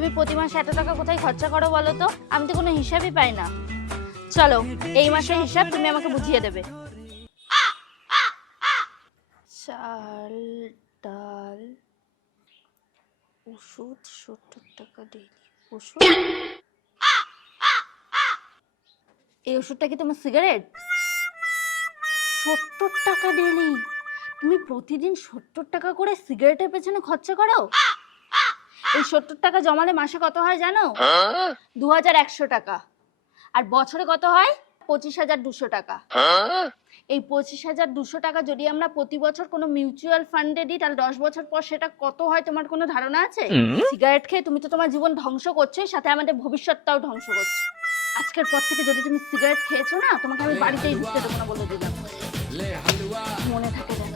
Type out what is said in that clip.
তুমি প্রতি মাসে এত টাকা কোথায় খরচা করো বলো তো? আমি তো কোনো হিসাবই পাই না। চলো এই মাসের হিসাব তুমি আমাকে বুঝিয়ে দেবে। চাল, ডাল, ওষুধ 70 টাকা ডেইলি। ওষুধ, এই ওষুধটা কি তোমার সিগারেট? 70 টাকা ডেইলি? তুমি প্রতিদিন 70 টাকা করে সিগারেটের পেছনে খরচা করো? এই 70 টাকা জমালে মাসে কত হয় জানো? 2100 টাকা। আর বছরে কত হয়? 25,200 টাকা। এই 25,200 টাকা যদি আমরা প্রতি বছর কোনো মিউচুয়াল ফান্ডে দিই তাহলে 10 বছর পর সেটা কত হয় তোমার কোনো ধারণা আছে? সিগারেট খেয়ে তুমি তো তোমার জীবন ধ্বংস করছোই, সাথে আমাদের ভবিষ্যৎটাও ধ্বংস করছো। আজকের পর থেকে যদি তুমি সিগারেট খেয়েছো না, তোমাকে আমি বাড়িতেই ঢুকতে দেবো না বলে দিলাম। মনে থাকে যেন।